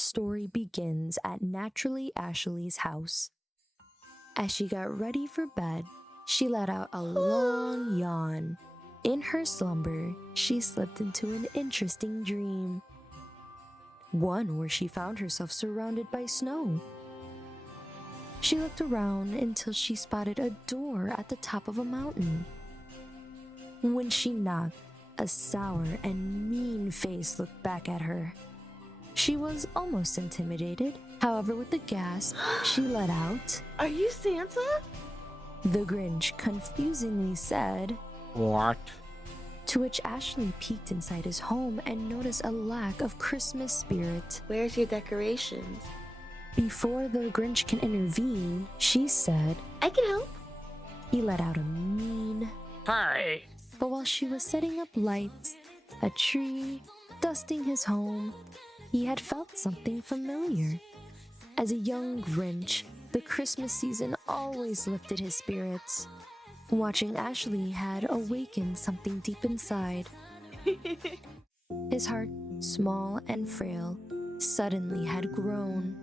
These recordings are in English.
story begins at Naturally Ashley's house. As she got ready for bed, she let out a long yawn. In her slumber, she slipped into an interesting dream. One where she found herself surrounded by snow. She looked around until she spotted a door at the top of a mountain. When she knocked, a sour and mean face looked back at her. She was almost intimidated. However, with a gasp, she let out, "Are you Santa?" The Grinch confusingly said, "What?" To which Ashley peeked inside his home and noticed a lack of Christmas spirit. "Where's your decorations?" Before the Grinch can intervene, she said, "I can help." He let out a mean, Hi. but while she was setting up lights, a tree, dusting his home, he had felt something familiar. As a young Grinch, the Christmas season always lifted his spirits. Watching Ashley had awakened something deep inside. His heart, small and frail, suddenly had grown.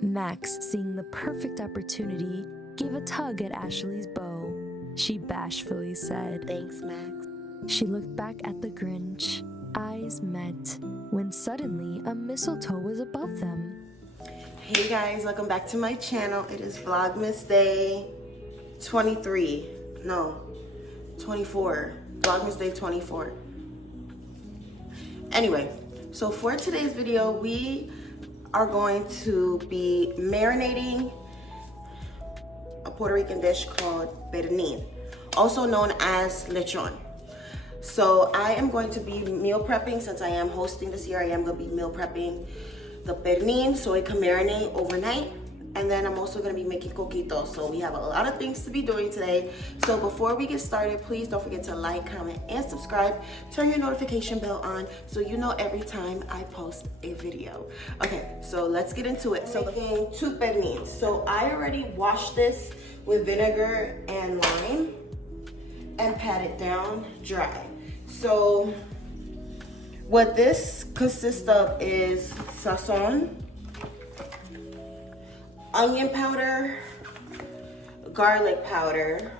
Max, seeing the perfect opportunity, gave a tug at Ashley's bow. She bashfully said, "Thanks, Max." She looked back at the Grinch. Eyes met, when suddenly a mistletoe was above them. Hey guys, welcome back to my channel. It is Vlogmas Day 23. No, 24. Vlogmas Day 24. Anyway, so for today's video, we are going to be marinating a Puerto Rican dish called pernil, also known as lechon. So I am going to be meal prepping. Since I am hosting this year, I am going to be meal prepping the pernil so it can marinate overnight. And then I'm also going to be making coquito. So we have a lot of things to be doing today. So before we get started, please don't forget to like, comment, and subscribe. Turn your notification bell on so you know every time I post a video. Okay, so let's get into it. So making 2 pernils. So I already washed this with vinegar and lime and pat it down dry. So what this consists of is sazon, onion powder, garlic powder,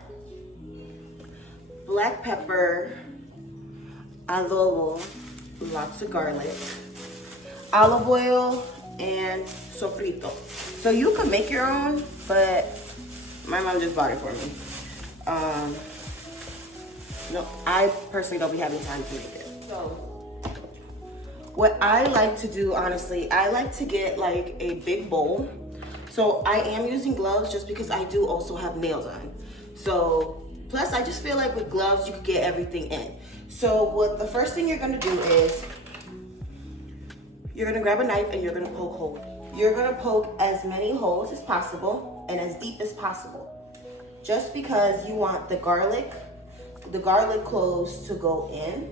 black pepper, adobo, lots of garlic, olive oil, and sofrito. So you can make your own, but my mom just bought it for me. No, I personally don't be having time to make it. So what I like to do, honestly, I like to get like a big bowl. So I am using gloves just because I do also have nails on. So plus I just feel like with gloves you can get everything in. So what the first thing you're gonna do is you're gonna grab a knife and you're gonna poke holes. You're gonna poke as many holes as possible and as deep as possible. Just because you want the garlic cloves to go in.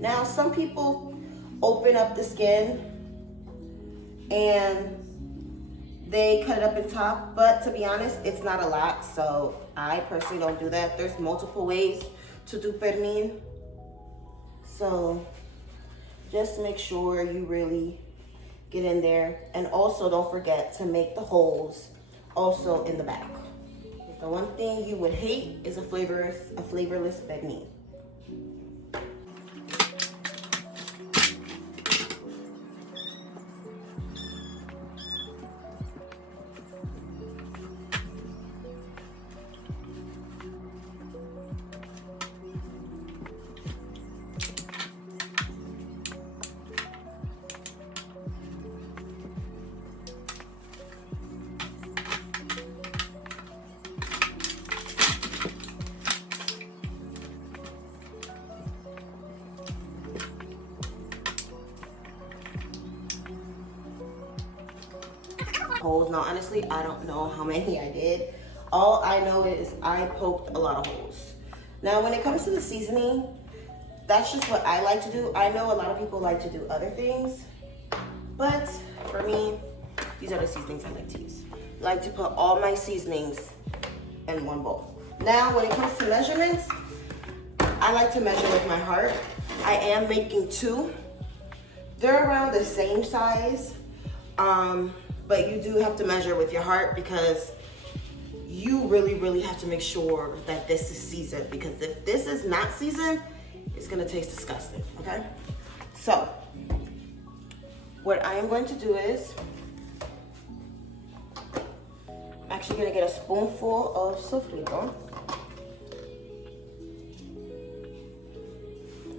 Now some people open up the skin and they cut it up in top, but to be honest, it's not a lot, so I personally don't do that. There's multiple ways to do pernil, so just make sure you really get in there. And also don't forget to make the holes also in the back. The one thing you would hate is a flavorless pernil. Holes. Now honestly, I don't know how many I did. All I know is I poked a lot of holes. Now when it comes to the seasoning, that's just what I like to do. I know a lot of people like to do other things, but for me, these are the seasonings I like to use. I like to put all my seasonings in one bowl. Now when it comes to measurements, I like to measure with my heart. I am making 2. They're around the same size, but you do have to measure with your heart because you really have to make sure that this is seasoned, because if this is not seasoned, it's gonna taste disgusting, okay? So, what I am going to do is, I'm actually gonna get a spoonful of sofrito.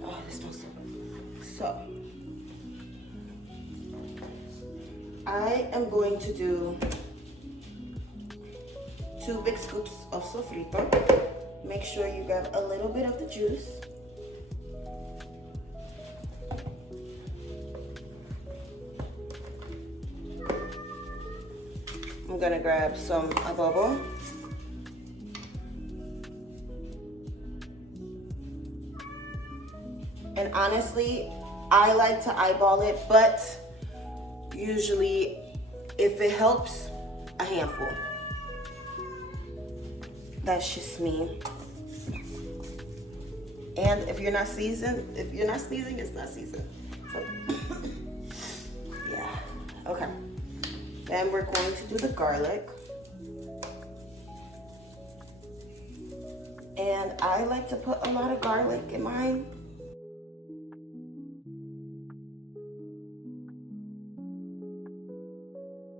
Oh, this smells so good. So, I am going to do 2 big scoops of sofrito. Make sure you grab a little bit of the juice. I'm gonna grab some adobo. And honestly, I like to eyeball it, but usually if it helps, a handful. That's just me. And if you're not seasoned, it's not seasoned. So, yeah, okay. Then we're going to do the garlic. And I like to put a lot of garlic in mine.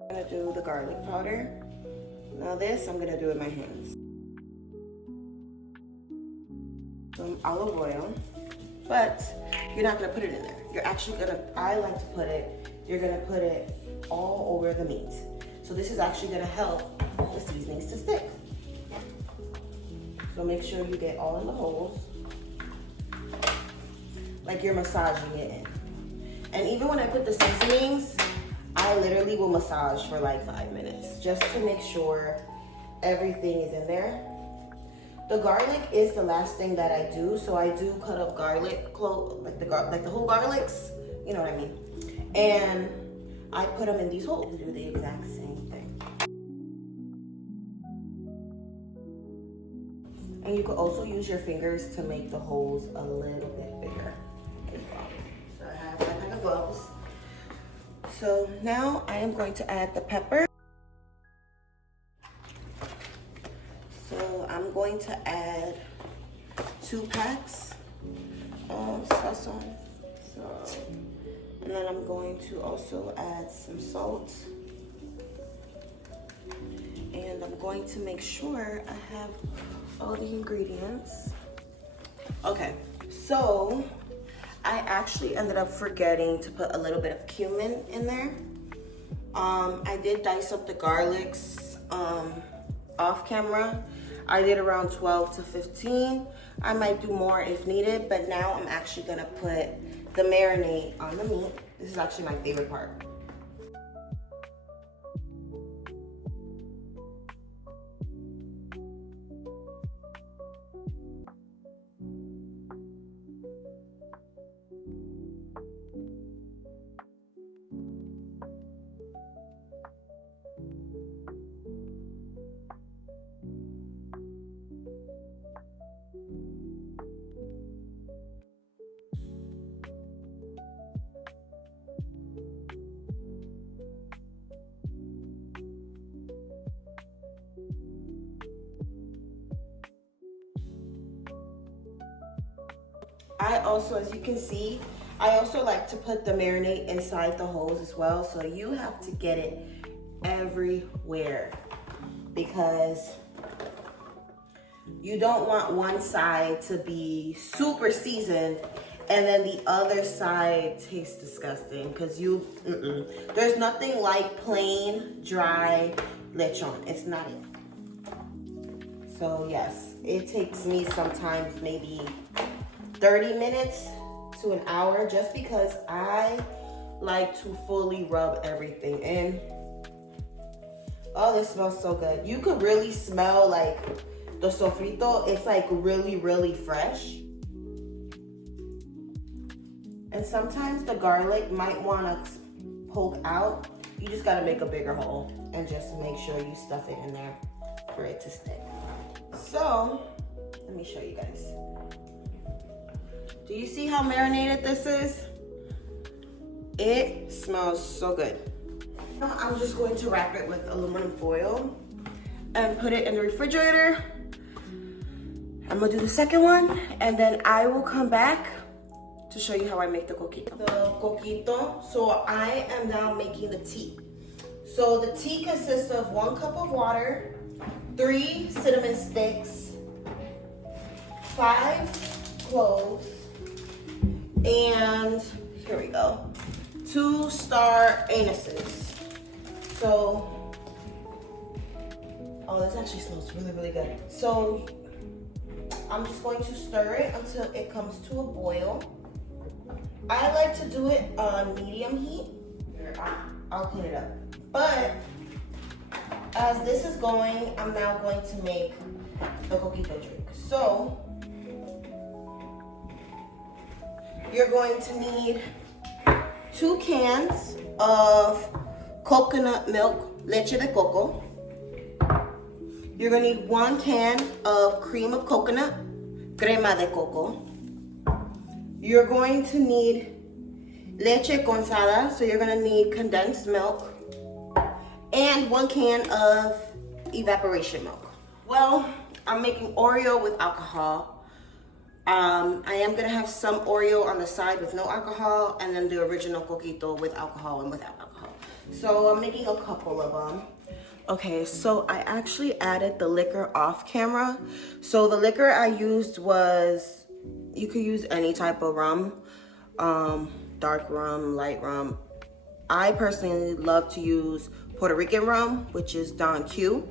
I'm gonna do the garlic powder. Now this I'm gonna do with my hands. Some olive oil, but you're not gonna put it in there. You're actually gonna, I like to put it, you're gonna put it all over the meat. So this is actually gonna help the seasonings to stick. So make sure you get all in the holes, like you're massaging it in. And even when I put the seasonings, I literally will massage for like 5 minutes just to make sure everything is in there. The garlic is the last thing that I do, so I do cut up garlic, like the whole garlics, you know what I mean? And I put them in these holes to do the exact same thing. And you could also use your fingers to make the holes a little bit bigger as well. So I have my pack of gloves. So now I am going to add the pepper. So I'm going to add 2 packs of sazon. And then I'm going to also add some salt. And I'm going to make sure I have all the ingredients. Okay, so I actually ended up forgetting to put a little bit of cumin in there. I did dice up the garlics off camera. I did around 12 to 15. I might do more if needed, but now I'm actually gonna put the marinade on the meat. This is actually my favorite part. I also, as you can see, I also like to put the marinade inside the holes as well. So you have to get it everywhere because you don't want one side to be super seasoned and then the other side tastes disgusting because there's nothing like plain, dry lechon. It's not it. So yes, it takes me sometimes maybe 30 minutes to an hour just because I like to fully rub everything in. Oh, this smells so good. You could really smell like the sofrito. It's like really fresh. And sometimes the garlic might want to poke out. You just got to make a bigger hole and just make sure you stuff it in there for it to stick. So, let me show you guys. Do you see how marinated this is? It smells so good. Now I'm just going to wrap it with aluminum foil and put it in the refrigerator. I'm gonna do the second one, and then I will come back to show you how I make the coquito. The coquito, so I am now making the tea. So the tea consists of 1 cup of water, 3 cinnamon sticks, 5 cloves, and here we go, 2 star anuses. So, oh, this actually smells really, really good. So I'm just going to stir it until it comes to a boil. I like to do it on medium heat. I'll clean it up. But as this is going, I'm now going to make the coquito drink. So you're going to need 2 cans of coconut milk, leche de coco. You're gonna need 1 can of cream of coconut, crema de coco. You're going to need leche condensada, so you're gonna need condensed milk, and 1 can of evaporation milk. Well, I'm making Oreo with alcohol. I am gonna have some Oreo on the side with no alcohol, and then the original coquito with alcohol and without alcohol. So I'm making a couple of them. Okay, so I actually added the liquor off camera. So the liquor I used was, you could use any type of rum, dark rum, light rum. I personally love to use Puerto Rican rum, which is Don Q.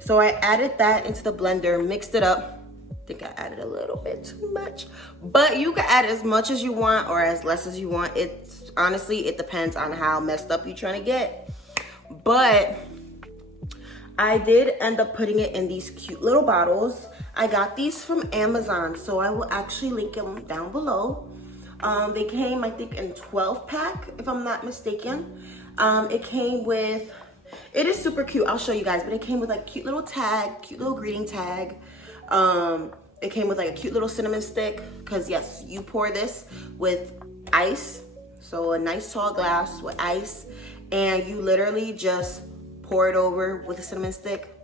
So I added that into the blender, mixed it up. I think I added a little bit too much, but you can add as much as you want or as less as you want. It's honestly, it depends on how messed up you're trying to get. But I did end up putting it in these cute little bottles. I got these from Amazon, so I will actually link them down below. They came, I think, in 12 pack, if I'm not mistaken. It came with, it is super cute, I'll show you guys, but it came with like cute little tag, cute little greeting tag. It came with like a cute little cinnamon stick, because yes, you pour this with ice, so a nice tall glass with ice, and you literally just pour it over with a cinnamon stick.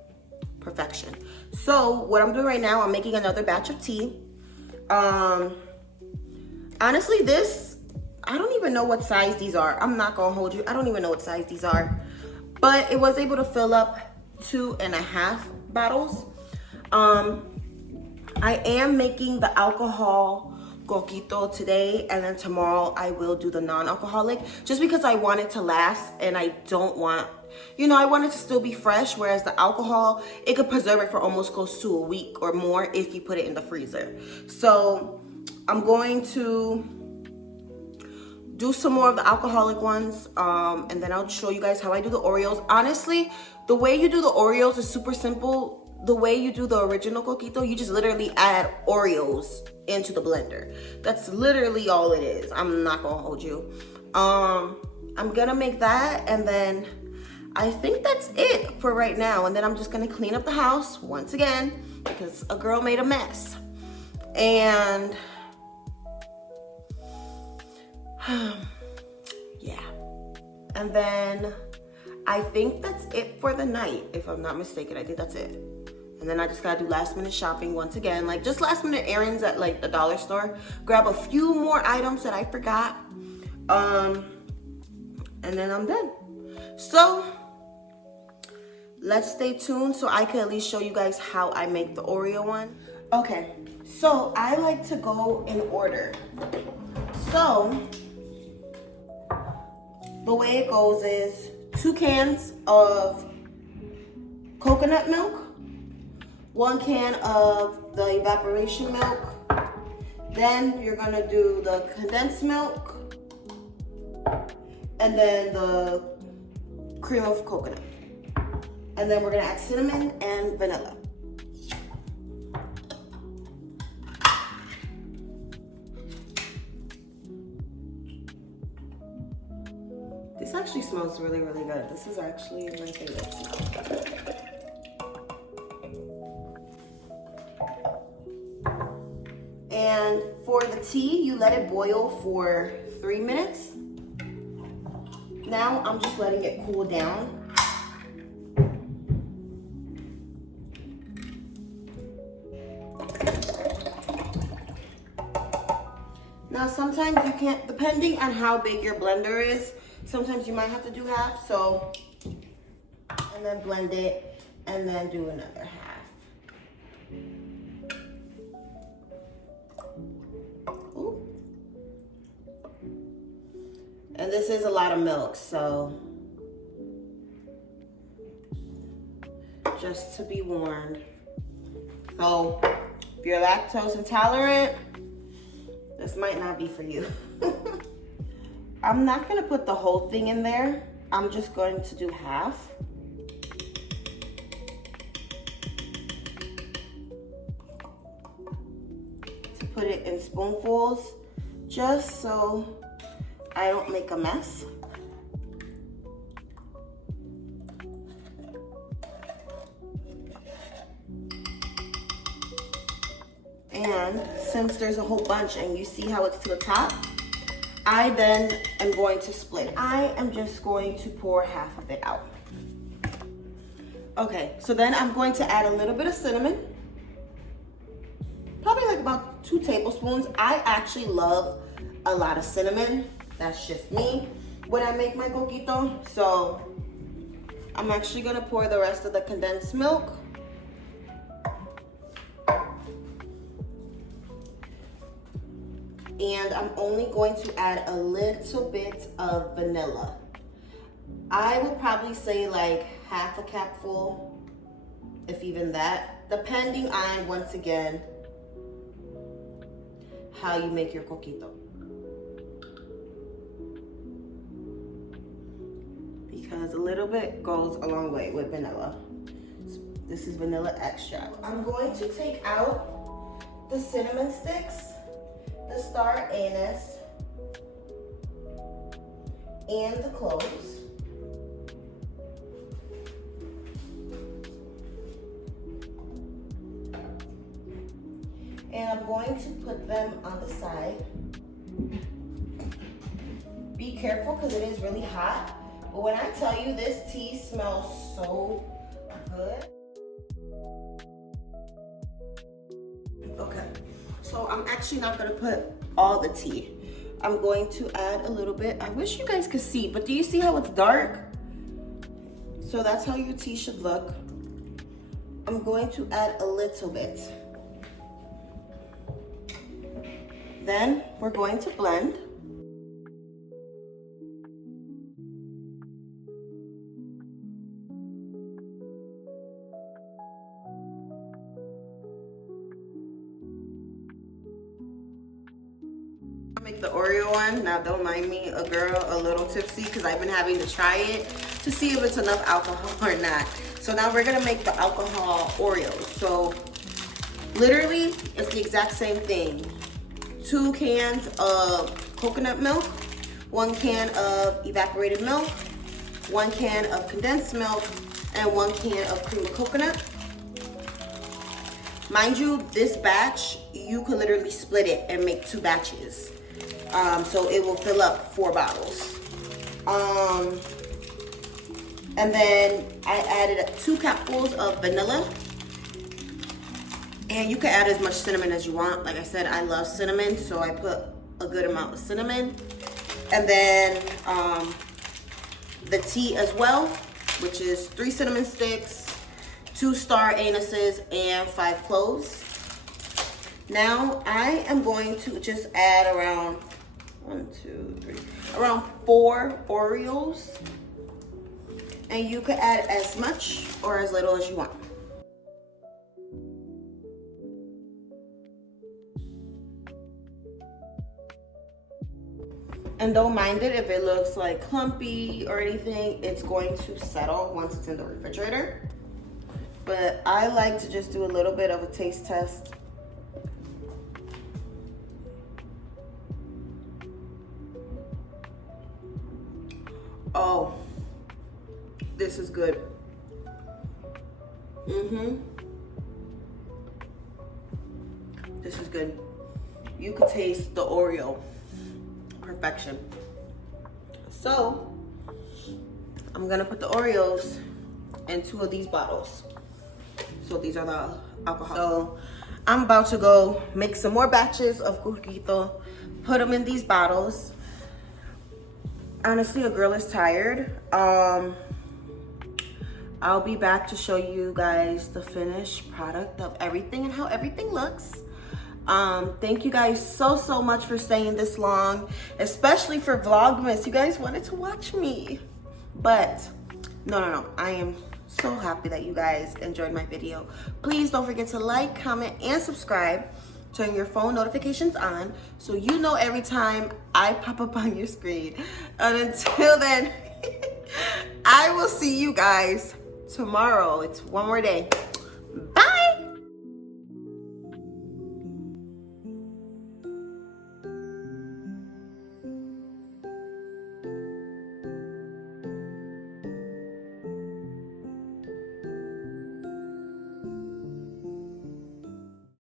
Perfection. So what I'm doing right now, I'm making another batch of tea. Honestly, this, I don't even know what size these are. I'm not gonna hold you, I don't even know what size these are, but it was able to fill up 2.5 bottles. I am making the alcohol coquito today, and then tomorrow I will do the non-alcoholic, just because I want it to last, and I don't want, you know, I want it to still be fresh, whereas the alcohol, it could preserve it for almost close to a week or more if you put it in the freezer. So I'm going to do some more of the alcoholic ones, and then I'll show you guys how I do the Oreos. Honestly, the way you do the Oreos is super simple. The way you do the original coquito, you just literally add Oreos into the blender. That's literally all it is. I'm not gonna hold you. I'm gonna make that, and then I think that's it for right now. And then I'm just gonna clean up the house once again, because a girl made a mess. And yeah. And then I think that's it for the night, if I'm not mistaken. I think that's it. And then I just gotta do last minute shopping once again, like just last minute errands at like the dollar store, grab a few more items that I forgot, and then I'm done. So let's stay tuned so I can at least show you guys how I make the Oreo one. Okay, so I like to go in order. So the way it goes is 2 cans of coconut milk, 1 can of the evaporation milk, then you're gonna do the condensed milk, and then the cream of coconut. And then we're gonna add cinnamon and vanilla. This actually smells really, really good. This is actually my favorite smell. And For the tea, you let it boil for 3 minutes. Now I'm just letting it cool down. Now sometimes you can't, depending on how big your blender is, sometimes you might have to do half, so, and then blend it, and then do another half. Ooh. And this is a lot of milk, so just to be warned. So if you're lactose intolerant, this might not be for you. I'm not gonna put the whole thing in there. I'm just going to do half. To put it in spoonfuls, just so I don't make a mess. And since there's a whole bunch and you see how it's to the top, I then am going to split. I am just going to pour half of it out. Okay, so then I'm going to add a little bit of cinnamon. Probably like about 2 tablespoons. I actually love a lot of cinnamon. That's just me when I make my coquito. So I'm actually gonna pour the rest of the condensed milk. And I'm only going to add a little bit of vanilla. I would probably say like half a capful, if even that, depending on, once again, how you make your coquito. Because a little bit goes a long way with vanilla. So this is vanilla extract. I'm going to take out the cinnamon sticks, the star anise, and the cloves. And I'm going to put them on the side. Be careful because it is really hot. But when I tell you this tea smells so good. Okay, so I'm actually not gonna put all the tea. I'm going to add a little bit. I wish you guys could see, but do you see how it's dark? So that's how your tea should look. I'm going to add a little bit. Then we're going to blend. Make the Oreo one. Now don't mind me, a girl a little tipsy, because I've been having to try it to see if it's enough alcohol or not. So now we're gonna make the alcohol Oreos. So literally it's the exact same thing. 2 cans of coconut milk, 1 can of evaporated milk, 1 can of condensed milk, and 1 can of cream of coconut. Mind you, this batch, you could literally split it and make 2 batches. So it will fill up 4 bottles. And then I added 2 cupfuls of vanilla. And you can add as much cinnamon as you want. Like I said, I love cinnamon, so I put a good amount of cinnamon. And then the tea as well, which is 3 cinnamon sticks, 2 star anises, and 5 cloves. Now I am going to just add around around 4 Oreos. And you can add as much or as little as you want. And don't mind it if it looks like clumpy or anything. It's going to settle once it's in the refrigerator. But I like to just do a little bit of a taste test. Oh, this is good. This is good. you could taste the Oreo perfection. So I'm gonna put the Oreos in 2 of these bottles. So these are the alcohol. So I'm about to go make some more batches of Coquito, put them in these bottles. Honestly, a girl is tired. I'll be back to show you guys the finished product of everything and how everything looks. Thank you guys so much for staying this long, especially for Vlogmas. You guys wanted to watch me, but no, I am so happy that you guys enjoyed my video. Please don't forget to like, comment, and subscribe. Turn your phone notifications on so you know every time I pop up on your screen. And until then, I will see you guys tomorrow. It's one more day.